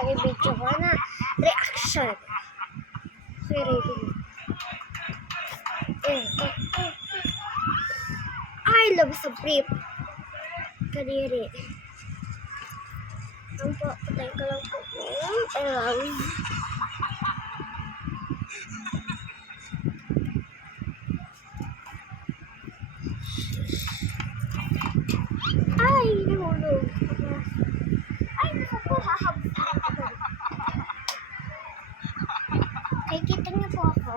sa video ko na reaction. Okay, ready na. I love sa brief. Kadiri. Ang po, patay ko lang po. Ay, nahulog. Ay, naku po, hahabot. Ay, kita niyo po ako.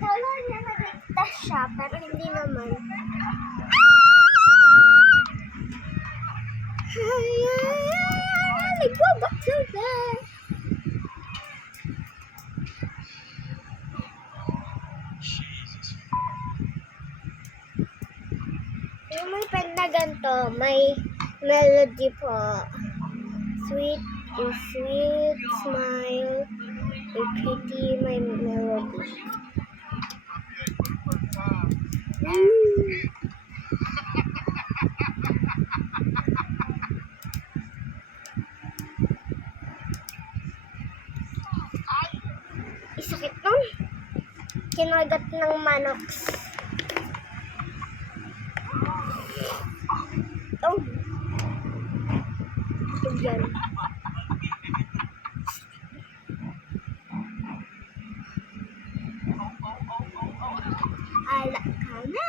Kala niya nagligtas siya, pero hindi naman. Go back to that. Yung may pen na ganito, may melody po. Sweet is sweet, smile, a pretty, my melody. Isakit nun. Kinagat ng manox. Oh. Ito yan. Ala ka na.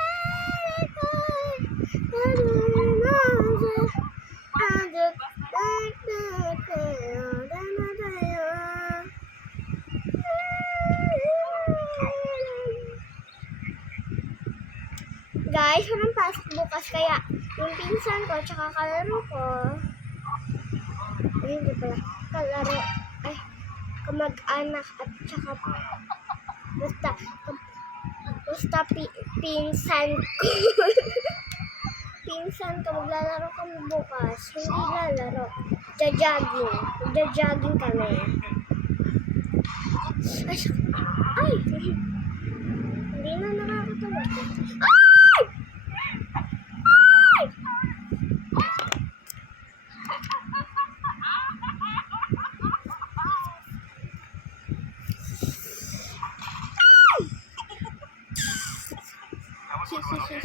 Guys, walang pasok bukas kaya yung pinsan ko tsaka kalaro ko ay hindi pala kalaro ay kamag-anak at tsaka basta pinsan ko pinsan ko maglalaro kami bukas hindi lalaro jajogging kami ay hindi na nakakatawa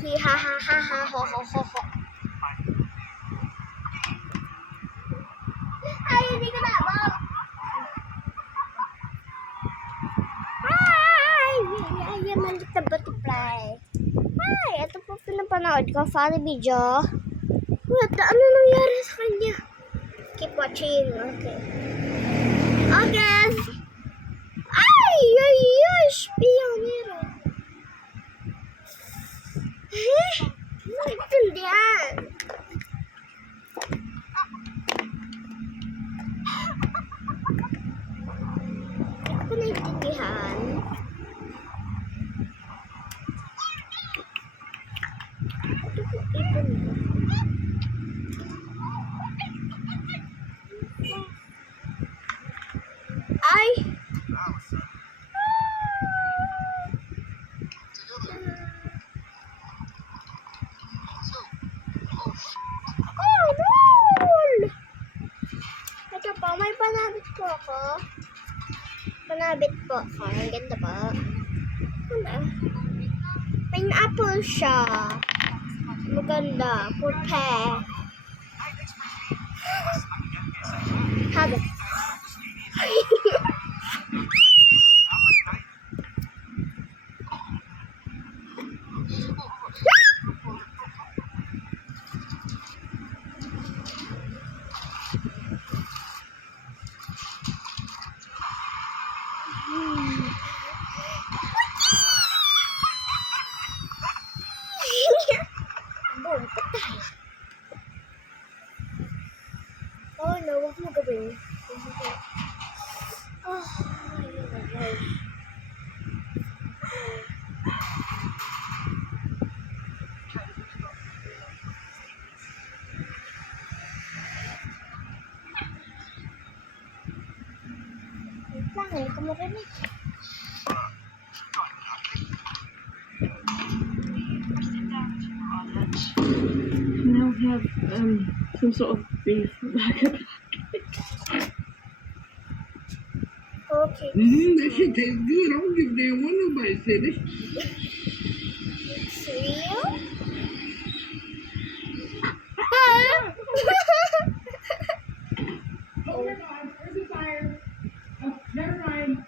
hi ha ha ha ha ho ho ho ho. Ay, hindi ko na ba? Ay, maliit na butterfly. Ay, ito po pinapanood ko. Funny video. What? Ano nangyari sa kanya? Keep watching. Okay. Okay. Ay, spionero. Naiintindihan. Hindi ko naiintindihan. Ipon mo. Ay! Ito po, may panabit po ako. Panabit po ako. Ang ganda po. Ano? Pineapple siya. Maganda. Puti. Haga. Boom, patay. Oh no, huwag mo gawin. lang, hindi ko marinig. Now we have some sort of beef back at Okay. That shit tastes good. I don't give a damn what nobody said. This It's real? Where's the fire? Oh, never mind.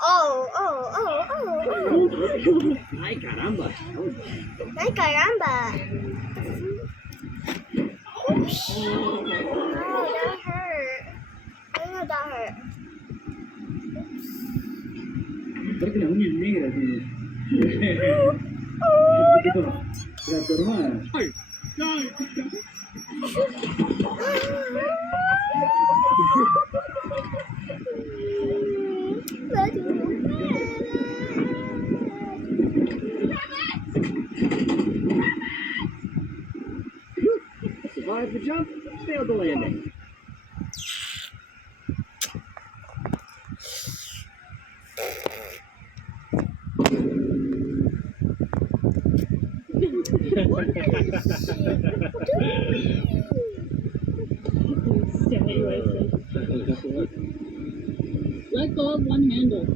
Oh. Ay, caramba. Ay, caramba. Oops. Oh, that hurt. I know that hurt. Creo que la uña es negra. La tu hermana. Ay. Survived the jump, failed the landing. Stay away. Let go of one handle.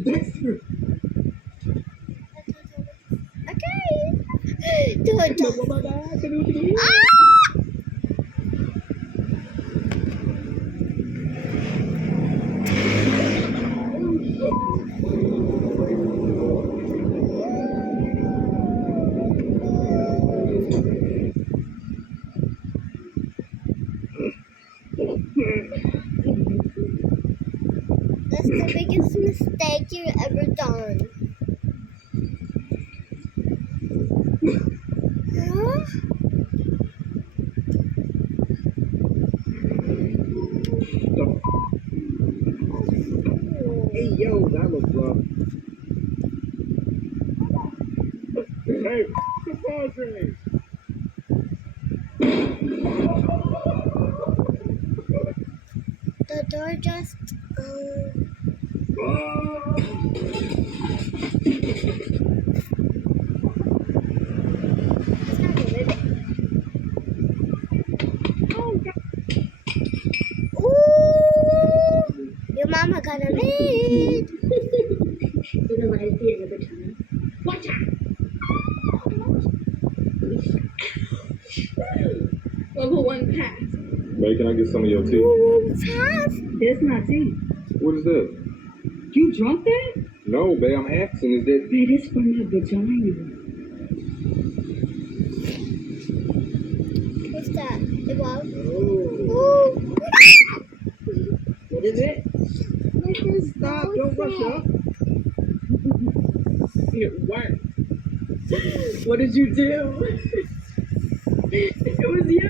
Dexter. Okay. Do it. Ah! That's the biggest mistake you've ever done. Huh? Hey, yo, that looks rough. Hey, compadre. The door just it's not gonna move it. Ooh, your mama got a maid. You're the right here every time. Watch out! Level 1 pass. May, can I get some of your tea? Ooh, fast. That's not tea. What is that? You drunk that? No, babe, I'm asking. Is that... That is from my vagina. What's that? The ball. Oh. Ooh. What is it? What is Stop, that? don't rush up. It worked. What did you do? It was you.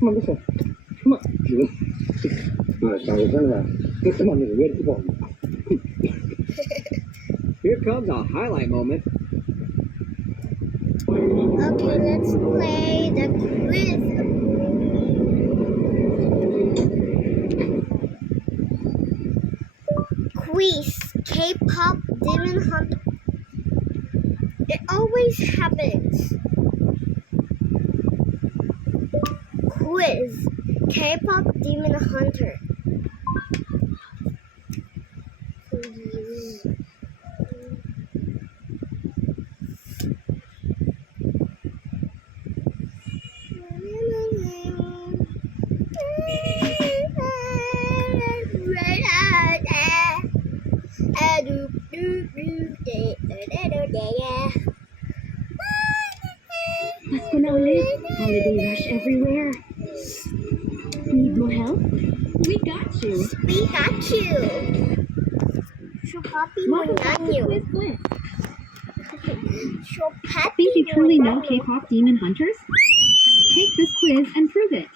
Come on, listen. Come on. Come on, nigga. Ready to go. Here comes a highlight moment. Okay, let's play the quiz. K-pop Demon Hunter. It always happens. Quiz. K-pop Demon Hunter. Please. Let's go now, Liz. Holiday rush everywhere. Need more help? We got you. Pikachu. So happy Welcome with back to you. Quiz Bliss. So happy. Think you truly know K-pop demon hunters? Take this quiz and prove it.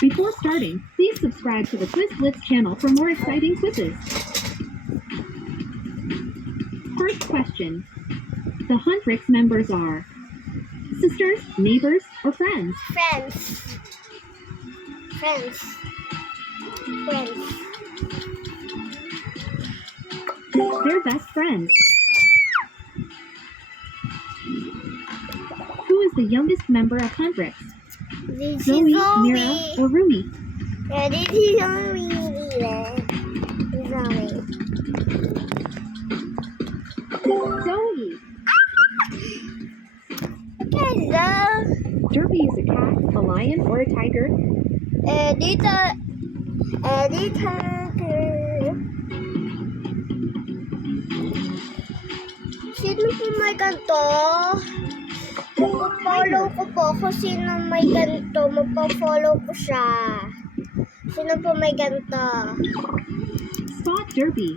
Before starting, please subscribe to the Quiz Blitz channel for more exciting quizzes. First question. The Huntrix members are sisters, neighbors, or friends? Friends. Friends. Friends. They're best friends. Who is the youngest member of Huntrix? This Zoe, is Mira, Zoe. or Rumi? Yeah, this is Zoe. Zoe. Zoe! Okay, Derpy is a cat, a lion, or a tiger? editor. Sino po may ganito? Follow ko po kung sino may ganito. Magpa-follow ko siya. Sino po may ganito? Spot Derpy.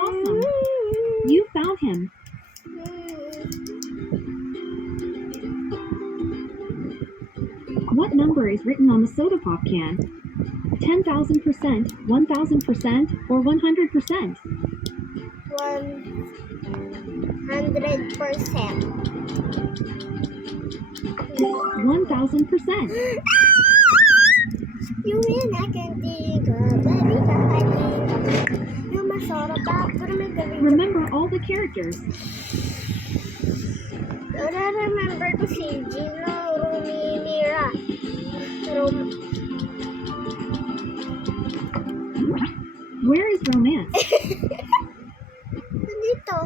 Awesome. You found him. What number is written on the soda pop can? 10,000%, 1,000%, or 100%? 100%. 1,000%. You win, I can think of everything. You must sort about, but I'm gonna Remember all the characters. I remember to see Gino, Rumi, Mira. Where is romance? Nandito.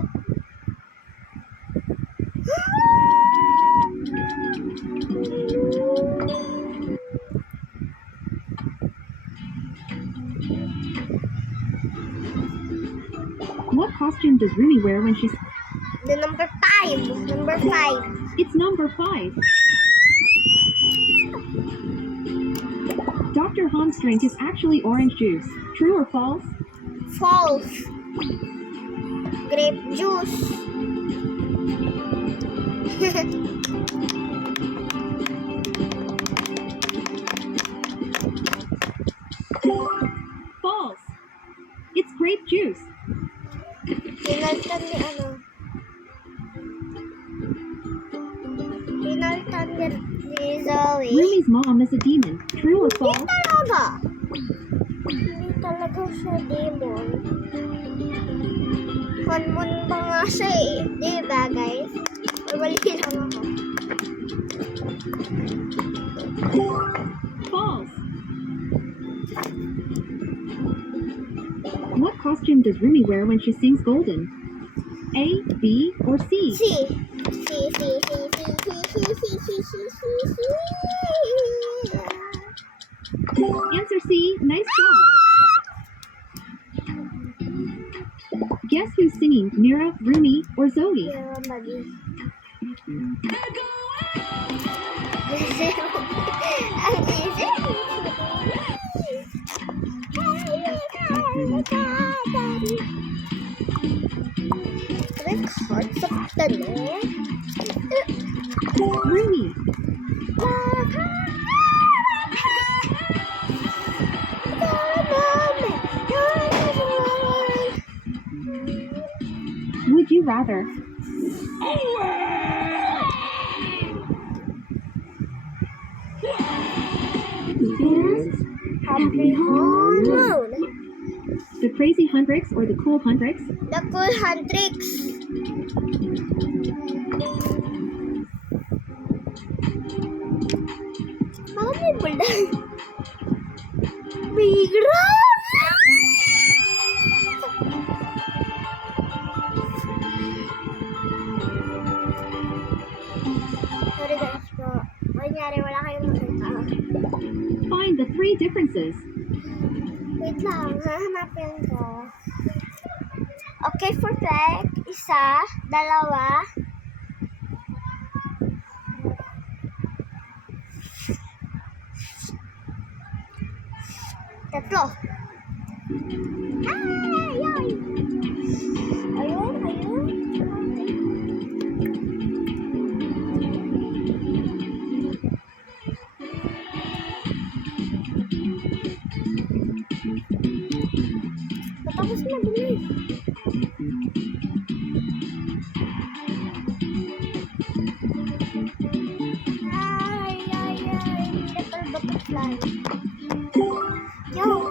What costume does Rumi wear when she's... The number 5. Number 5. It's number 5. Dr. Han's drink is actually orange juice. True or false? False. Grape juice. False. It's grape juice. Pinalitan ni ano. Pinalitan ni Zoe. Rumi's mom is a demon. True or false? Hindi talaga. Hindi talaga siya demon. Hanmon ba nga siya eh. Diba guys? Mabalikin lang ako. False. What costume does Rumi wear when she sings Golden? A, B, or C? C. C. Answer C. Nice job. Guess who's singing? Mira, Rumi, or Zoe? Yeah, buddy. Ang easy. Can I cards of the net? Rumi. Would you rather? Happy honeymoon. The Crazy Huntrix or the Cool Huntrix? The cool Huntrix. Bakit may buldan? Migra! Sorry guys po. Kunyari wala kayong makita. Find the 3 differences. Wait lang, hahanapin ko. Okay, for flag, 1, 2, 3. Ay, ay. Little butterfly. Yo.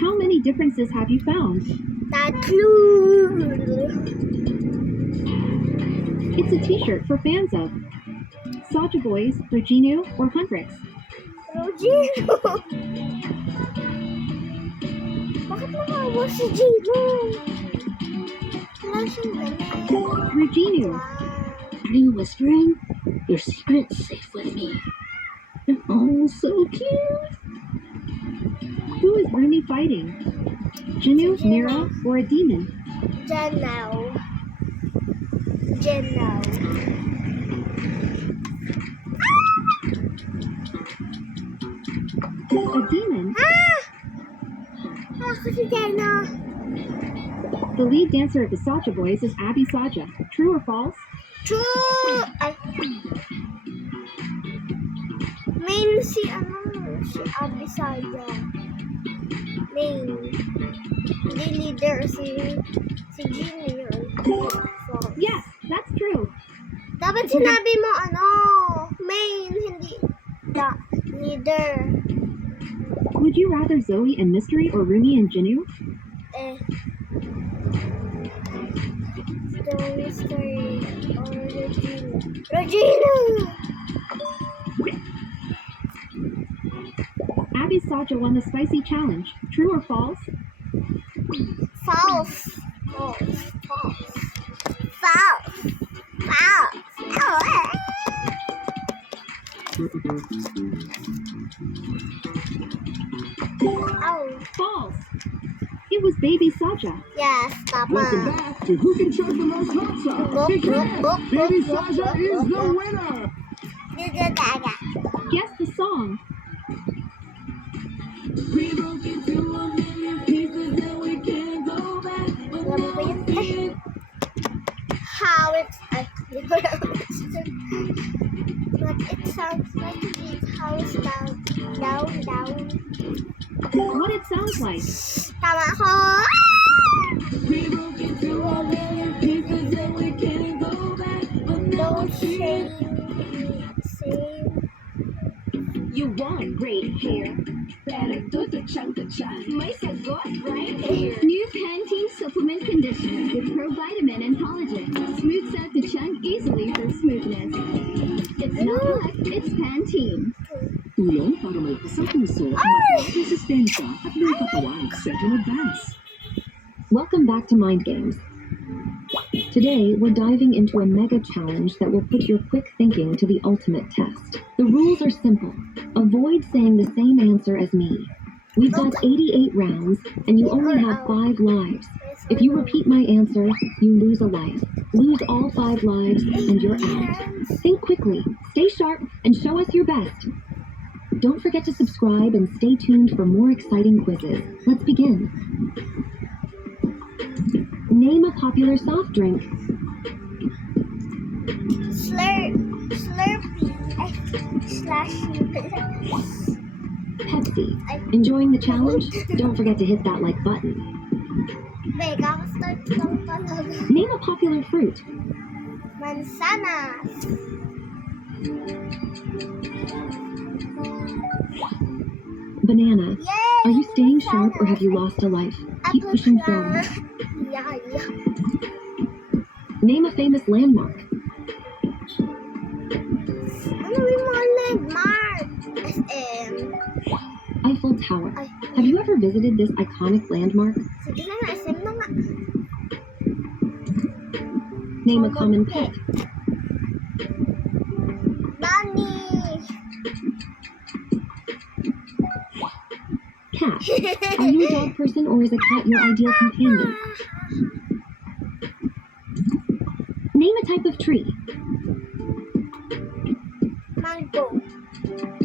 How many differences have you found? Tatlo. It's a t-shirt for fans of Soja Boys, Regino, or Huntrix. Gino. Bakit nakawa si Gino? Wala siyang damit. Regino. Are you whispering? Your secret's safe with me. Oh, so cute. Who is Rumi fighting? Jinu, Mira, or a demon? Janao. A demon? Ako si Jana. The lead dancer of the Soja Boys is Abby Saja. True or false? True! Ay. Main si Abby Saja. Main. Hindi leader si Junior. Yes, that's true. Dapat sinabi mo main, hindi leader. Would you rather Zoe and Mystery or Rumi and Jinu? Mystery or Regina. Abby Saja won the spicy challenge. True or false? False. Oh, False. It was Baby Saja. yes, Papa. Welcome back to Who Can Chug the Most Hot Sauce. Baby Sasha is the winner. Guess the song. We broke into a million pieces and we can't go back. But Alam ko yun. How it's but it sounds like it's house down. What it sounds like. Tama ko. we broke into a million pieces and we can't go back. But no Don't shame. say. You want great hair. Better do the chunk. My sagot right here. New Pantene Supplement Conditioner with Provitamin and collagen. Smooths out the chunk easily for smoothness. It's not luck, it's Pantene. Tulong para may kasapuso, resistensya at may katawan. Set in advance. Welcome back to Mind Games. Today, we're diving into a mega challenge that will put your quick thinking to the ultimate test. The rules are simple. Avoid saying the same answer as me. We've got 88 rounds, and you only have 5 lives. If you repeat my answer, you lose a life. Lose all 5 lives, and you're out. Think quickly, stay sharp, and show us your best. Don't forget to subscribe and stay tuned for more exciting quizzes. Let's begin. Name a popular soft drink. Slurpee. Pepsi. Enjoying the challenge? Don't forget to hit that like button. Kakastart lang talaga. Name a popular fruit. Mansanas. Banana. Yay! Are you staying sharp or have you lost a life? Keep pushing forward. Yeah. Name a famous landmark. Ano yung mga landmark? SM. Eiffel Tower. Ay, Have you ever visited this iconic landmark? sige na nga, SM na nga. Name a common pet. Bunny. Cat. Are you a dog person or is a cat your ideal companion? Name a type of tree. Mango.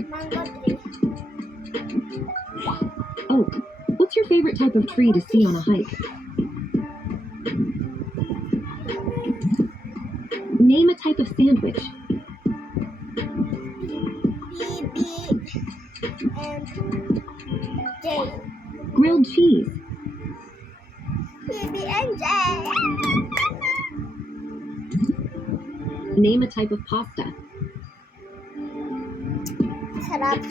Mango tree. Oak. What's your favorite type of tree to see on a hike? Name a type of sandwich. BB and J. Grilled cheese. Name a type of pasta. Sarap.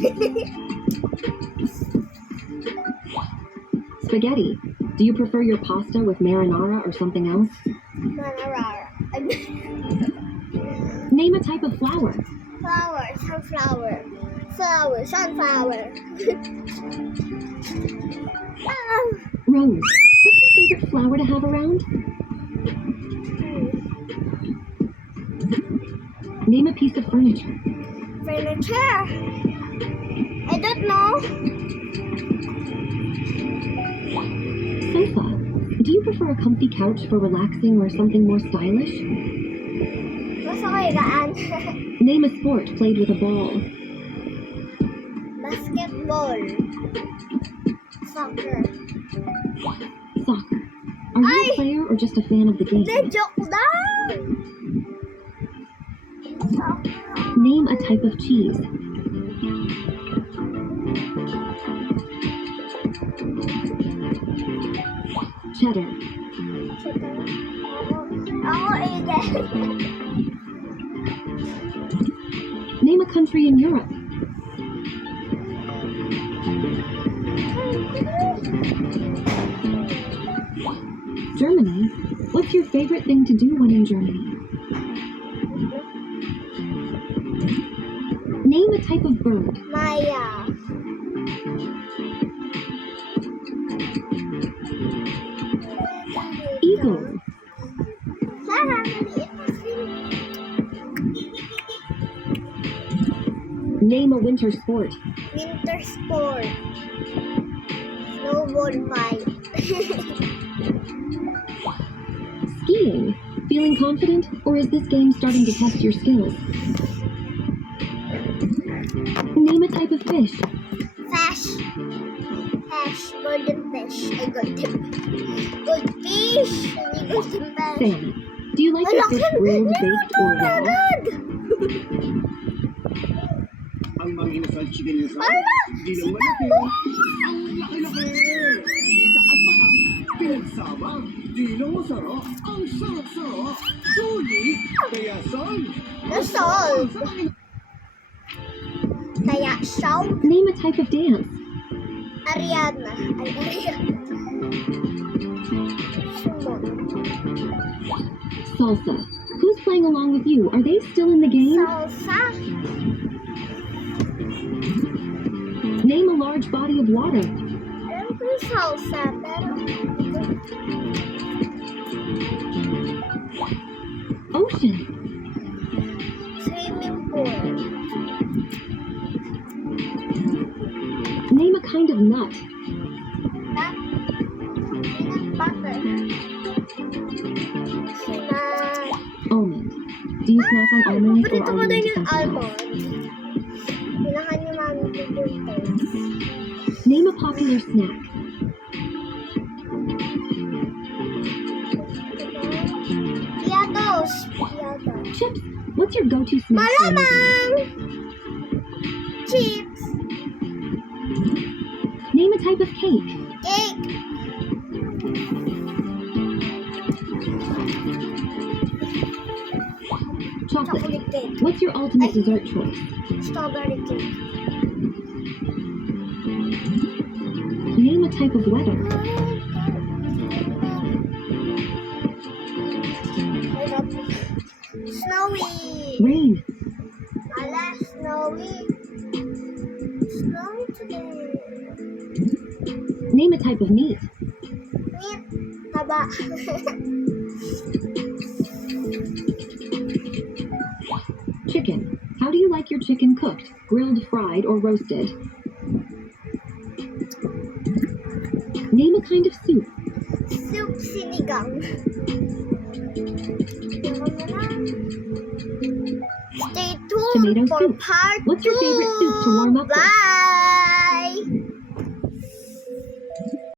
Spaghetti. Do you prefer your pasta with marinara or something else? Manarara. Name a type of flour. Flower, sunflower. Flower, sunflower. Rose. What's your favorite flower to have around? Name a piece of furniture. Furniture. I don't know. Sofa. Do you prefer a comfy couch for relaxing or something more stylish? Gusto ko higaan. Name a sport played with a ball. Basketball. Soccer. Soccer. Are you a player or just a fan of the game? Hindi, joke lang. Soccer. Name a type of cheese. Cheddar. Ako, Aiden. Name a country in Europe. Germany. What's your favorite thing to do when in Germany? Name a type of bird. Maya. Eagle. Name a winter sport. Winter sport. Snowball fight. Skiing. Feeling confident, or is this game starting to test your skills? Name a type of fish. Fish. Fish. Golden fish. Ay, golden fish. Goldfish. Hindi golden fish. Sam. Do you like your fish grilled, baked, or raw? Agad. Ang mga inasal chicken inasal, Ala! di lang malaki. Ang laki-laki! Kita at paa, pinagsama, di lang masarap. Ang sarap-sarap, sulit, kaya sal. Nasol. Kaya show. Name a type of dance. Ariana. Ay, Ariana. Sumon. Salsa. Who's playing along with you? Are they still in the game? Salsa. Name a large body of water. Alam ko yung salsa, pero Ocean. swimming pool. Name a kind of nut. That peanut butter. Sinat. Almond. Do you snack on almonds or Paborito are ko you din into yung something else? almond. Pinahan ni Mami Pipilton. Name a popular snack. Piatos. Piatos. Chips. What's your go-to snack? when you're Malamang! Chips. eating? Name a type of cake. Cake. Chocolate. Chocolate cake. What's your ultimate dessert choice? Strawberry cake. Name a type of weather. Snowy. Rain. Ala, snowy. Snowy today. Name a type of meat. Meat. Taba. Chicken. How do you like your chicken cooked? Grilled, fried, or roasted? Name a kind of soup. Soup sinigang. Stay tuned Tomato for soup. part 2. What's your favorite soup to warm up with? Bye.